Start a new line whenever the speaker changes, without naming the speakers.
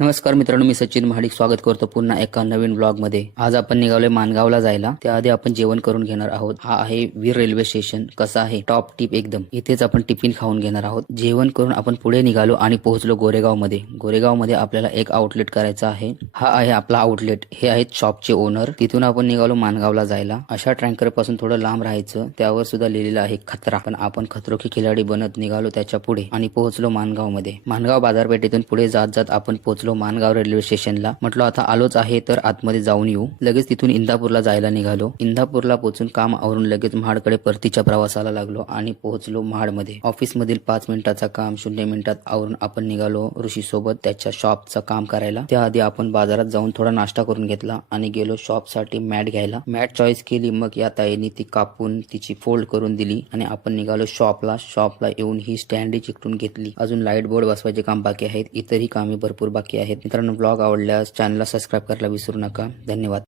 नमस्कार मित्रांनो मी सचिन महाडिक. स्वागत करतो पुन्हा एका नवीन ब्लॉगमध्ये आज आपण निघालोय मानगावला जायला. त्याआधी आपण जेवण करून घेणार आहोत. हा आहे वीर रेल्वे स्टेशन. कसं आहे? टॉप टिप एकदम. इथेच आपण टिफिन खाऊन घेणार आहोत. जेवण करून आपण पुढे निघालो आणि पोहोचलो गोरेगावमध्ये गोरेगावमध्ये आपल्याला एक आउटलेट करायचा आहे. हा आहे आपला आउटलेट हे आहेत शॉपचे ओनर तिथून आपण निघालो मानगावला जायला. अशा ट्रँकरपासून थोडं लांब राहायचं. त्यावर सुद्धा लिहिलेलं आहे खतरा. पण आपण खतरो की खिलाडी बनत निघालो त्याच्या पुढे आणि पोहोचलो मानगावमध्ये मानगाव बाजारपेठेतून पुढे जात जात आपण पोहोचलो मानगाव रेल्वे स्टेशनला. म्हटलं आता आलोच आहे तर आतमध्ये जाऊन येऊ. लगेच तिथून इंदापूरला जायला निघालो. इंदापूरला पोहोचून काम आवरून लगेच महाडकडे परतीच्या प्रवासाला लागलो आणि पोहोचलो महाडमध्ये. ऑफिस मधील पाच मिनिटाचा काम शून्य मिनिटात आवरून आपण निघालो ऋषी सोबत त्याच्या शॉपचं काम करायला. त्याआधी आपण बाजारात जाऊन थोडा नाश्ता करून घेतला आणि गेलो शॉपसाठी मॅट घ्यायला. मॅट चॉईस केली मग या ताईने ती कापून तिची फोल्ड करून दिली आणि आपण निघालो शॉपला. शॉपला येऊन ही स्टँडी चिकटून घेतली. अजून लाइट बोर्ड बसवायचे काम बाकी आहेत. इतरही कामे भरपूर बाकी आहेत. मित्रांनो ब्लॉग आवडल्यास चॅनलला सबस्क्राईब करायला विसरू नका. धन्यवाद.